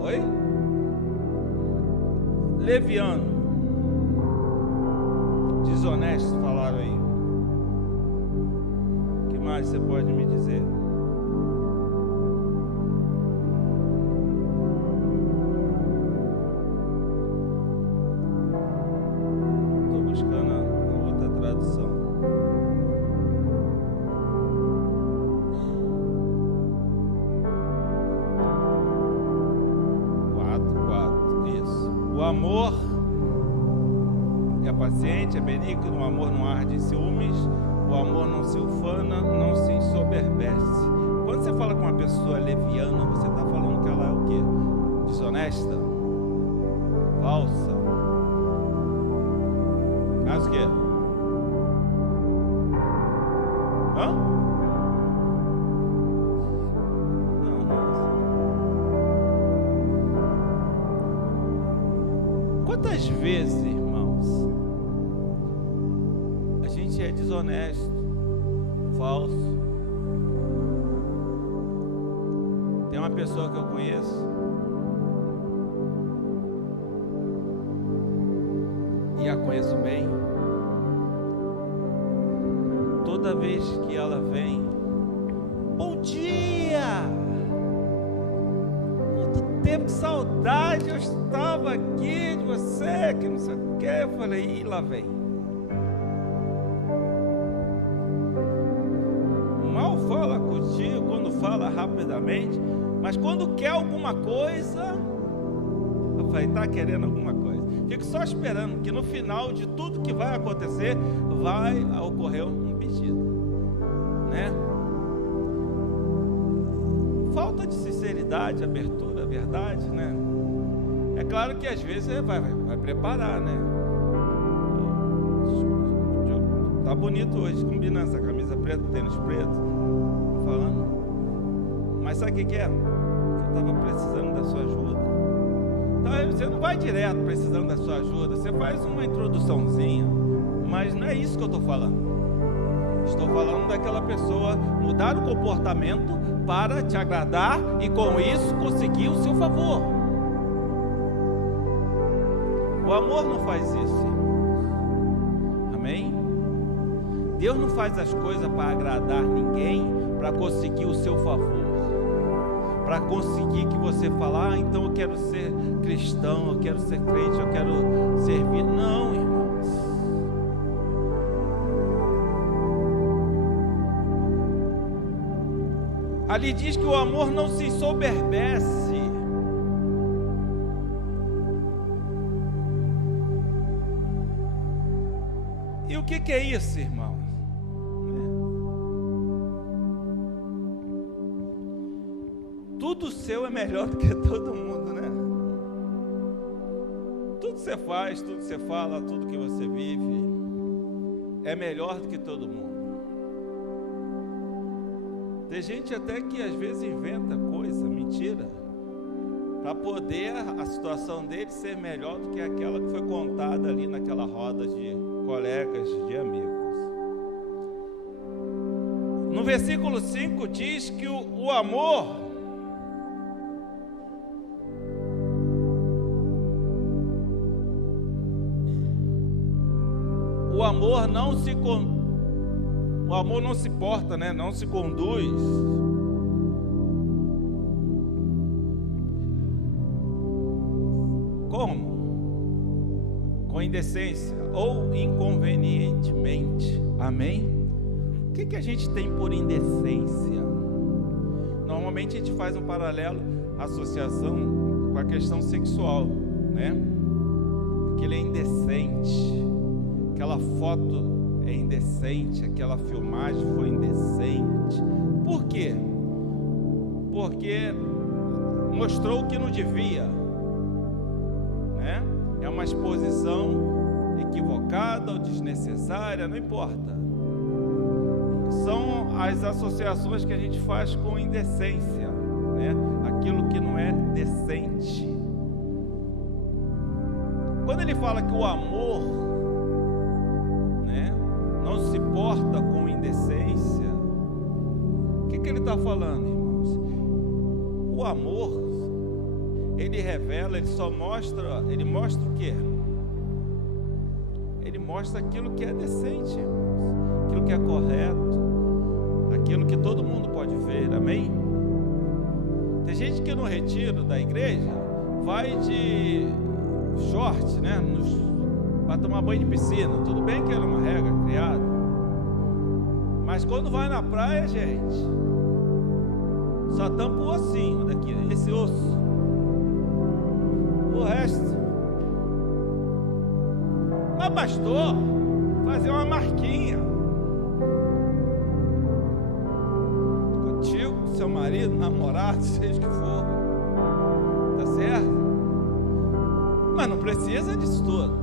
Oi? Leviano. Desonesto, falaram aí. O que mais você pode me dizer? Estou buscando a outra tradução. 4, isso. O amor é paciente, é benigno, o amor não arde em ciúmes, o amor não se ufana, não se ensoberbece. Quando você fala com uma pessoa leviana, você está falando que ela é o quê? Desonesta? Falsa? Mas o quê? Hã? Não. Quantas vezes, irmãos, a gente é desonesto, falso? Tem uma pessoa que eu conheço e a conheço bem. Toda vez que ela vem, bom dia! Quanto tempo, saudade, eu estava aqui de você, que não sei o que. Eu falei, ih, lá vem. Mal fala contigo, quando fala rapidamente, mas quando quer alguma coisa, eu falei, tá querendo alguma coisa. Fico só esperando, que no final de tudo que vai acontecer, vai ocorrer um pedido, né? Falta de sinceridade, abertura, verdade, né? É claro que às vezes vai preparar, né? Tá bonito hoje, combinando essa camisa preta, tênis preto, tô falando. Mas sabe o que é? Eu estava precisando da sua ajuda. Então você não vai direto precisando da sua ajuda, você faz uma introduçãozinha, mas não é isso que eu estou falando. Estou falando daquela pessoa mudar o comportamento para te agradar e com isso conseguir o seu favor. O amor não faz isso, irmãos. Amém? Deus não faz as coisas para agradar ninguém, para conseguir o seu favor, para conseguir que você fale, então eu quero ser cristão, eu quero ser crente, eu quero servir. Não, irmãos. Ali diz que o amor não se ensoberbece. E o que é isso, irmão? Tudo seu é melhor do que todo mundo, né? Tudo que você faz, tudo que você fala, tudo que você vive é melhor do que todo mundo. Tem gente até que às vezes inventa coisa, mentira, para poder a situação dele ser melhor do que aquela que foi contada ali naquela roda de colegas, de amigos. No versículo 5 diz que o amor não se porta, né? Não se conduz como? Com indecência ou inconvenientemente. Amém? O que a gente tem por indecência? Normalmente a gente faz um paralelo, associação com a questão sexual, né? Aquilo é indecente, aquela foto é indecente, aquela filmagem foi indecente. Por quê? Porque mostrou o que não devia, né? É uma exposição equivocada ou desnecessária, não importa. São as associações que a gente faz com indecência, né? Aquilo que não é decente. Quando ele fala que o amor, né, não se porta com indecência, o que ele está falando, irmãos? O amor, ele revela, ele mostra o quê? Ele mostra aquilo que é decente, irmãos, aquilo que é correto, aquilo que todo mundo pode ver, amém? Tem gente que no retiro da igreja vai de short, né, para tomar banho de piscina. Tudo bem que era uma regra criada, mas quando vai na praia, gente, só tampa o ossinho daqui, esse osso, o resto. Mas bastou fazer uma marquinha contigo, com seu marido, namorado, seja o que for, tá certo? Mas não precisa disso tudo.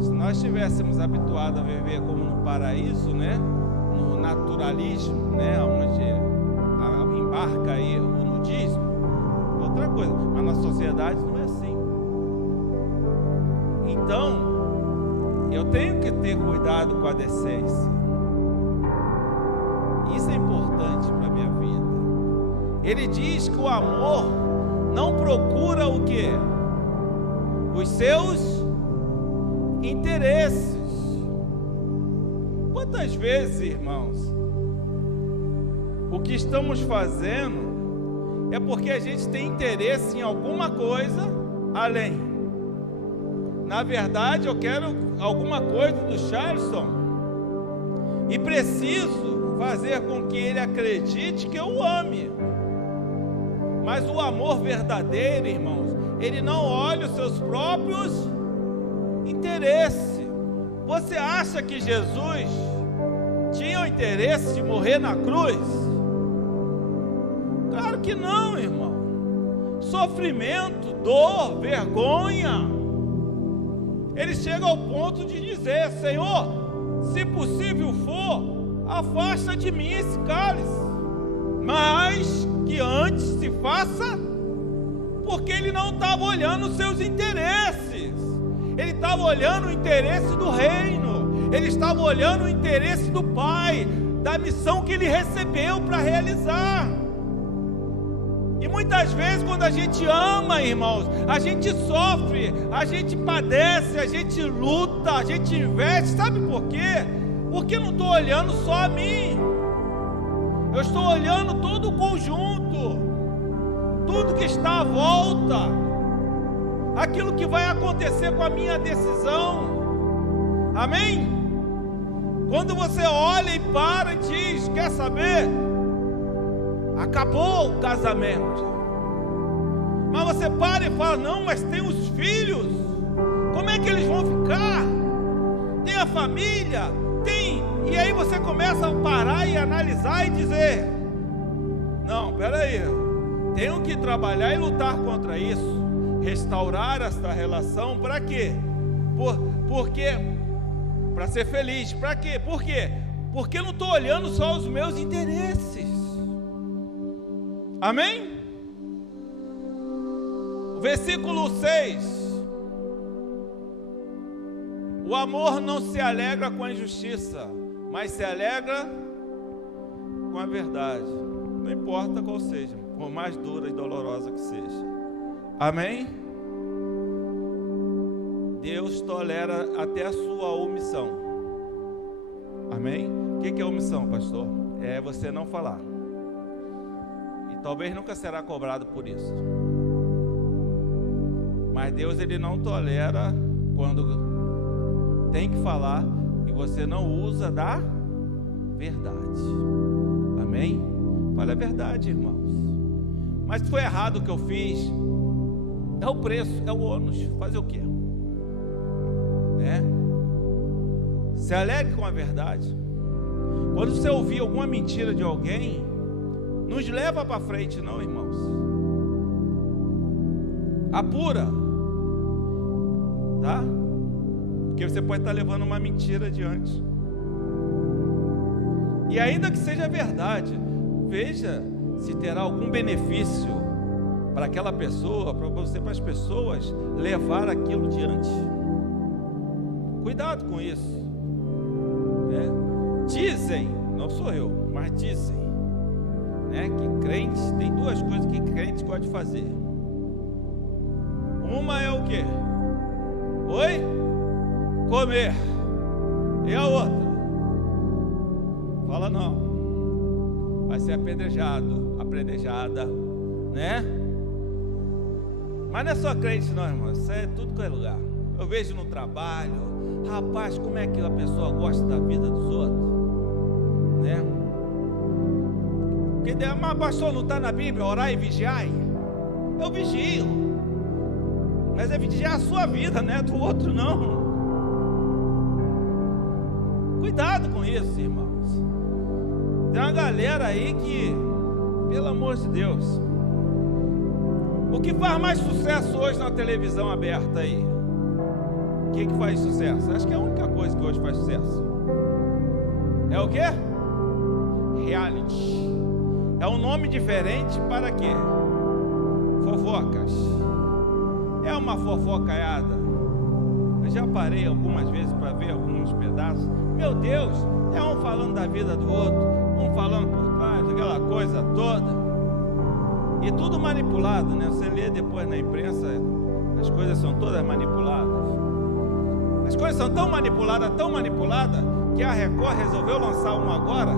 Se nós estivéssemos habituados a viver como no paraíso, né, no naturalismo, né, onde embarca aí o nudismo, outra coisa. Mas na sociedade não é assim. Então, eu tenho que ter cuidado com a decência. Isso é importante para a minha vida. Ele diz que o amor não procura o quê? Os seus interesses. Quantas vezes, irmãos, o que estamos fazendo é porque a gente tem interesse em alguma coisa além. Na verdade, eu quero alguma coisa do Charleston e preciso fazer com que ele acredite que eu o ame. Mas o amor verdadeiro, irmãos, ele não olha os seus próprios interesses. Você acha que Jesus tinha o interesse de morrer na cruz? Claro que não, irmão. Sofrimento, dor, vergonha. Ele chega ao ponto de dizer: Senhor, se possível for, afasta de mim esse cálice, mas que antes se faça. Porque ele não estava olhando os seus interesses, ele estava olhando o interesse do reino, ele estava olhando o interesse do Pai, da missão que ele recebeu para realizar. E muitas vezes, quando a gente ama, irmãos, a gente sofre, a gente padece, a gente luta, a gente investe. Sabe por quê? Porque eu não estou olhando só a mim, eu estou olhando todo o conjunto, tudo que está à volta, aquilo que vai acontecer com a minha decisão. Amém? Quando você olha e para e diz: quer saber? Acabou o casamento. Mas você para e fala: não, mas tem os filhos, como é que eles vão ficar? Tem a família, tem. E aí você começa a parar e analisar e dizer: não, peraí, tenho que trabalhar e lutar contra isso, restaurar esta relação. Para quê? Porque para ser feliz. Para quê? Por quê? Porque eu não estou olhando só os meus interesses. Amém? Versículo 6: o amor não se alegra com a injustiça, mas se alegra com a verdade, não importa qual seja, por mais dura e dolorosa que seja. Amém? Deus tolera até a sua omissão. Amém? O que é omissão, pastor? É você não falar. E talvez nunca será cobrado por isso. Mas Deus, Ele não tolera quando tem que falar e você não usa da verdade. Amém? Fala a verdade, irmãos. Mas se foi errado o que eu fiz, é o preço, é o ônus. Fazer o quê? Se alegre com a verdade. Quando você ouvir alguma mentira de alguém, não os leva para frente, não, irmãos. Apura, tá? Porque você pode estar levando uma mentira adiante. E ainda que seja verdade, veja se terá algum benefício para aquela pessoa, para você, para as pessoas levar aquilo diante. Cuidado com isso. Dizem, não sou eu, mas dizem, que crentes, tem duas coisas que crentes gostam de fazer. Uma é o quê? Oi? Comer. E a outra? Fala não. Vai ser apedrejado, apredejada, né? Mas não é só crente não, irmão. Isso é tudo que é lugar. Eu vejo no trabalho, rapaz, como é que a pessoa gosta da vida dos outros, né? Porque, mas pastor, não está na Bíblia, orar e vigiar? Eu vigio, mas é vigiar a sua vida, não é do outro não. Cuidado com isso, irmãos. Tem uma galera aí que, pelo amor de Deus, o que faz mais sucesso hoje na televisão aberta aí? O que faz sucesso? Acho que é a única coisa que hoje faz sucesso. É o quê? Reality. É um nome diferente para quê? Fofocas. É uma fofocaiada. Eu já parei algumas vezes para ver alguns pedaços. Meu Deus, é um falando da vida do outro, um falando por trás, aquela coisa toda. E tudo manipulado, né? Você lê depois na imprensa, as coisas são todas manipuladas. As coisas são tão manipuladas, que a Record resolveu lançar um agora,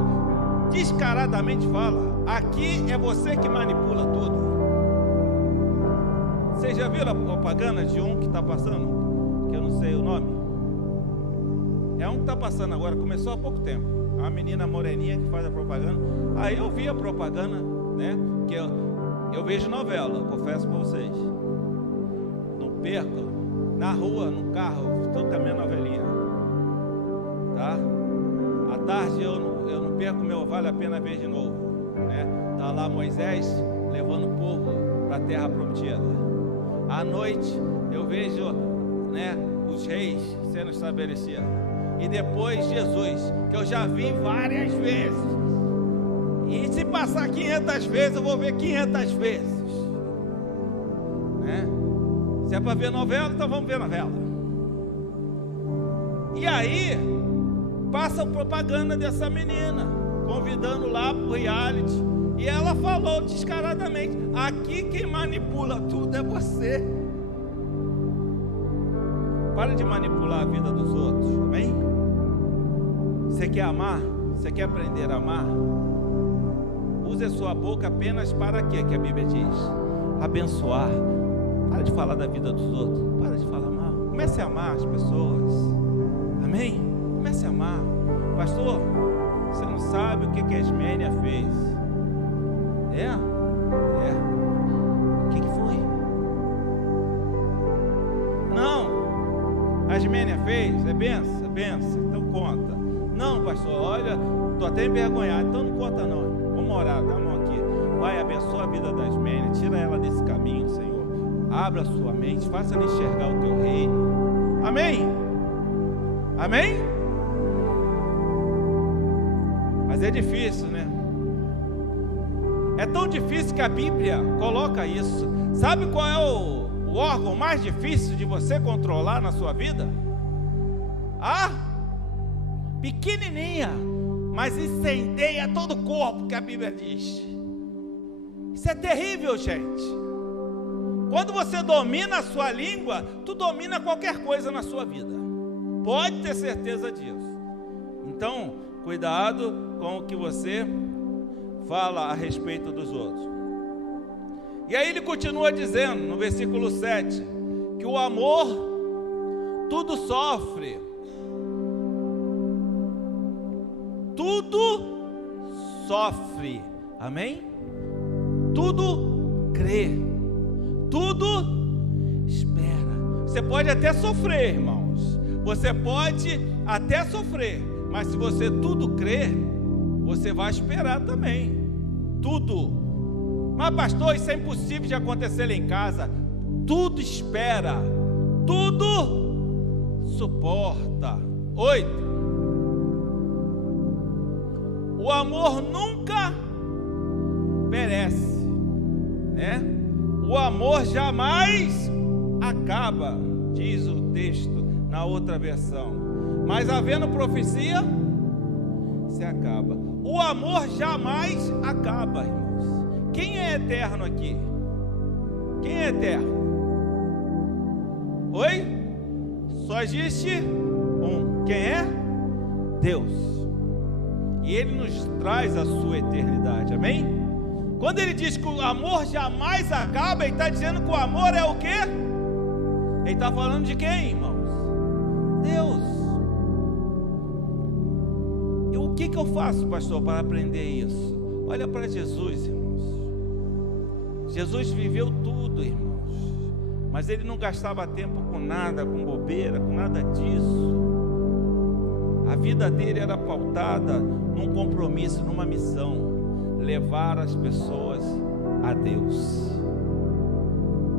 descaradamente fala, aqui é você que manipula tudo. Vocês já viram a propaganda de um que está passando? Que eu não sei o nome. É um que está passando agora, começou há pouco tempo. É uma menina moreninha que faz a propaganda. Aí eu vi a propaganda, né? Que eu vejo novela, confesso para vocês. Não perco. Na rua, no carro, estou com a minha novelinha, tá? À tarde eu não perco meu Vale a Pena Ver de novo, né? Tá lá Moisés levando o povo para a terra prometida. À noite eu vejo, né, os reis sendo estabelecidos. E depois Jesus, que eu já vi várias vezes. E se passar 500 vezes, eu vou ver 500 vezes, né? Se é para ver novela, então vamos ver novela. E aí, passa a propaganda dessa menina, convidando lá para o reality. E ela falou descaradamente, aqui quem manipula tudo é você. Para de manipular a vida dos outros, amém? Você quer amar? Você quer aprender a amar? Use a sua boca apenas para quê? Que a Bíblia diz? Abençoar. Para de falar da vida dos outros. Para de falar mal. Comece a amar as pessoas. Amém? Comece a amar. Pastor, você não sabe o que a Ismênia fez. O que foi? Não. A Ismênia fez? É benção? É benção. Então conta. Não, pastor, olha, estou até envergonhado. Então não conta não. Vamos orar. Dá a mão aqui. Pai, abençoa a vida da Ismênia. Tira ela desse caminho, Senhor. Abra a sua mente, faça-lhe enxergar o teu reino. Amém? Amém? Mas é difícil, né? É tão difícil que a Bíblia coloca isso. Sabe qual é o órgão mais difícil de você controlar na sua vida? A pequenininha, mas incendeia todo o corpo, que a Bíblia diz. Isso é terrível, gente. Quando você domina a sua língua, tu domina qualquer coisa na sua vida. Pode ter certeza disso. Então, cuidado com o que você fala a respeito dos outros. E aí ele continua dizendo, no versículo 7, que o amor tudo sofre, tudo sofre, amém? Tudo crê, tudo espera. Você pode até sofrer, irmãos, você pode até sofrer, mas se você tudo crê, você vai esperar também, tudo. Mas pastor, isso é impossível de acontecer lá em casa. Tudo espera, tudo suporta. 8. O amor nunca perece, né? O amor jamais acaba, diz o texto na outra versão. Mas havendo profecia, se acaba. O amor jamais acaba, irmãos. Quem é eterno aqui? Quem é eterno? Oi? Só existe um. Quem é? Deus. E Ele nos traz a sua eternidade, amém? Quando Ele diz que o amor jamais acaba, Ele está dizendo que o amor é o quê? Ele está falando de quem, irmãos? Deus. E o que eu faço, pastor, para aprender isso? Olha para Jesus, irmãos. Jesus viveu tudo, irmãos, mas Ele não gastava tempo com nada, com bobeira, com nada disso. A vida dele era pautada num compromisso, numa missão: levar as pessoas a Deus.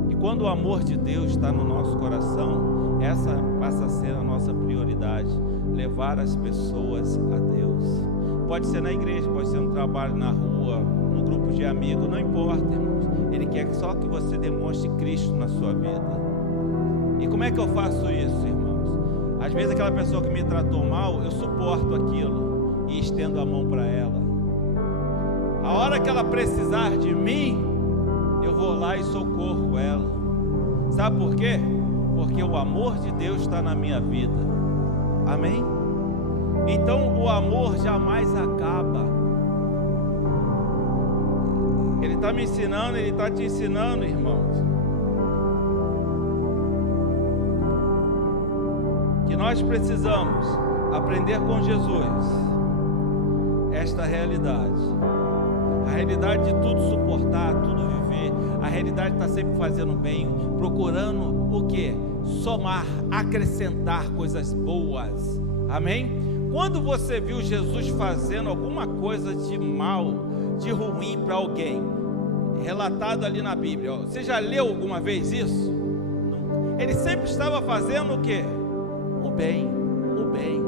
E quando o amor de Deus está no nosso coração, essa passa a ser a nossa prioridade: levar as pessoas a Deus. Pode ser na igreja, pode ser no trabalho, na rua, no grupo de amigos, não importa, irmãos. Ele quer só que você demonstre Cristo na sua vida. E como é que eu faço isso, irmãos? Às vezes aquela pessoa que me tratou mal, eu suporto aquilo e estendo a mão para ela. A hora que ela precisar de mim, eu vou lá e socorro ela. Sabe por quê? Porque o amor de Deus está na minha vida. Amém? Então o amor jamais acaba. Ele está me ensinando, Ele está te ensinando, irmãos, que nós precisamos aprender com Jesus esta realidade. A realidade de tudo suportar, tudo viver. A realidade de estar sempre fazendo bem, procurando o quê? Somar, acrescentar coisas boas. Amém? Quando você viu Jesus fazendo alguma coisa de mal, de ruim para alguém, relatado ali na Bíblia, você já leu alguma vez isso? Ele sempre estava fazendo o quê? O bem, o bem.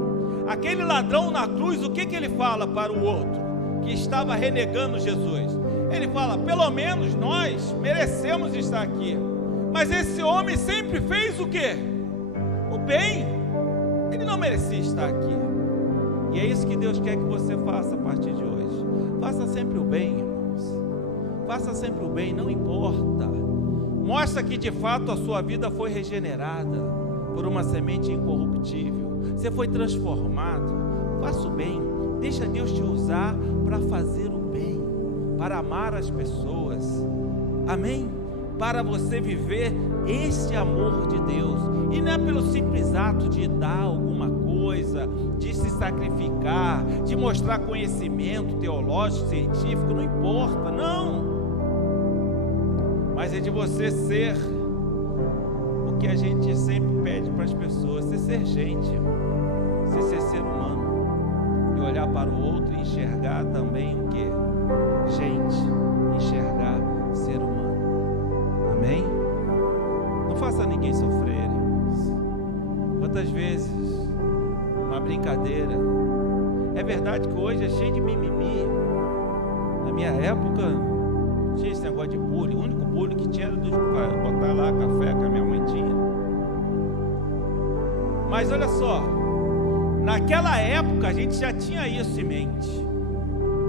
Aquele ladrão na cruz, o que ele fala para o outro que estava renegando Jesus? Ele fala: pelo menos nós merecemos estar aqui, mas esse homem sempre fez o quê? O bem. Ele não merecia estar aqui. E é isso que Deus quer que você faça a partir de hoje. Faça sempre o bem, irmãos. Faça sempre o bem, não importa. Mostra que de fato a sua vida foi regenerada por uma semente incorruptível. Você foi transformado. Faça o bem. Deixa Deus te usar para fazer o bem, para amar as pessoas. Amém? Para você viver este amor de Deus. E não é pelo simples ato de dar alguma coisa, de se sacrificar, de mostrar conhecimento teológico, científico, não importa, não. Mas é de você ser o que a gente sempre pede para as pessoas: você ser gente, você ser ser humano, e olhar para o outro e enxergar também o que? Gente, enxergar ser humano. Amém? Não faça ninguém sofrer, irmãos. Quantas vezes uma brincadeira, é verdade que hoje é cheio de mimimi. Na minha época não tinha esse negócio de bullying. O único bullying que tinha era de botar lá café que a minha mãe tinha. Mas olha só, Naquela época a gente já tinha isso em mente.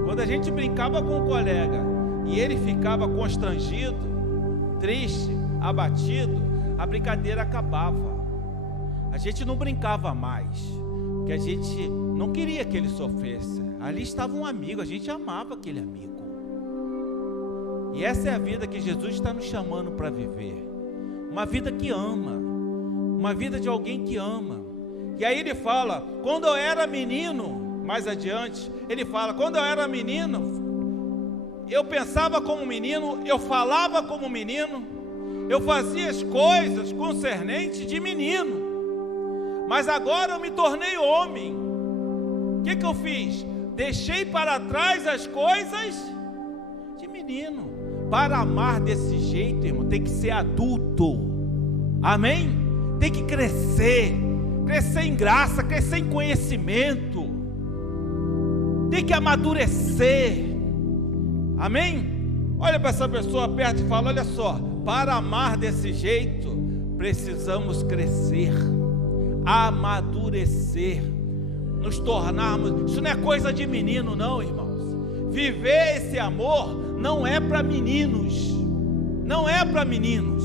Quando a gente brincava com um colega e ele ficava constrangido, triste, abatido, a brincadeira acabava. A gente não brincava mais, porque a gente não queria que ele sofresse. Ali estava um amigo, a gente amava aquele amigo. E essa é a vida que Jesus está nos chamando para viver. Uma vida que ama, uma vida de alguém que ama. E aí ele fala, quando eu era menino, mais adiante, ele fala, quando eu era menino, eu pensava como menino, eu falava como menino, eu fazia as coisas concernentes de menino, mas agora eu me tornei homem. O que eu fiz? Deixei para trás as coisas de menino. Para amar desse jeito, irmão, tem que ser adulto, amém? Tem que crescer em graça, crescer em conhecimento, tem que amadurecer, amém? Olha para essa pessoa perto e fala, olha só, para amar desse jeito, precisamos crescer, amadurecer, nos tornarmos, isso não é coisa de menino não, irmãos, viver esse amor não é para meninos, não é para meninos,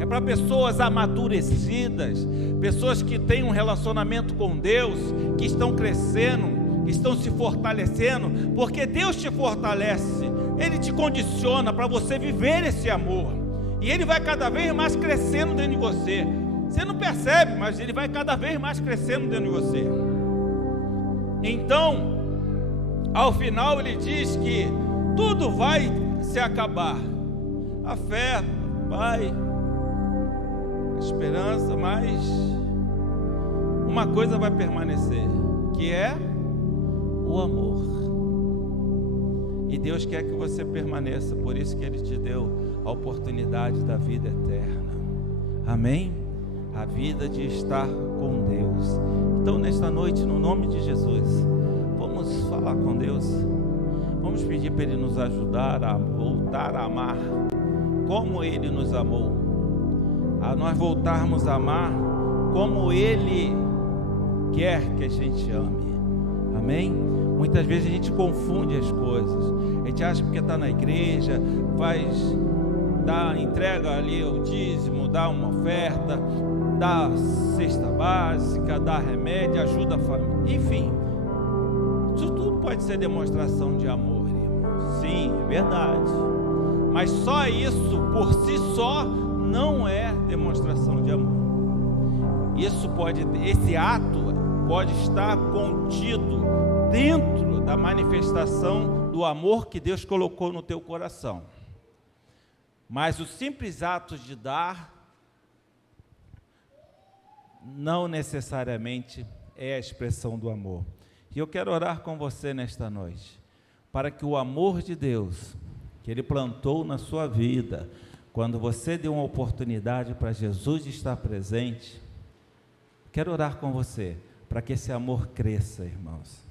é para pessoas amadurecidas, pessoas que têm um relacionamento com Deus, que estão crescendo, que estão se fortalecendo, porque Deus te fortalece, Ele te condiciona para você viver esse amor, e Ele vai cada vez mais crescendo dentro de você, você não percebe, mas Ele vai cada vez mais crescendo dentro de você. Então, ao final Ele diz que tudo vai se acabar, a fé vai, a esperança, mas uma coisa vai permanecer, que é o amor. E Deus quer que você permaneça, por isso que Ele te deu a oportunidade da vida eterna, amém? A vida de estar com Deus. Então nesta noite, no nome de Jesus, vamos falar com Deus, vamos pedir para Ele nos ajudar a voltar a amar como Ele nos amou, a nós voltarmos a amar como Ele quer que a gente ame, amém? Muitas vezes a gente confunde as coisas, a gente acha que porque está na igreja, faz, dá, entrega ali o dízimo, dá uma oferta, dá cesta básica, dá remédio, ajuda a família, enfim, isso tudo pode ser demonstração de amor, irmão. Sim, é verdade, mas só isso por si só não é demonstração de amor. Esse ato pode estar contido dentro da manifestação do amor que Deus colocou no teu coração, mas o simples ato de dar não necessariamente é a expressão do amor. E eu quero orar com você nesta noite, para que o amor de Deus, que Ele plantou na sua vida, quando você deu uma oportunidade para Jesus estar presente, quero orar com você, para que esse amor cresça, irmãos.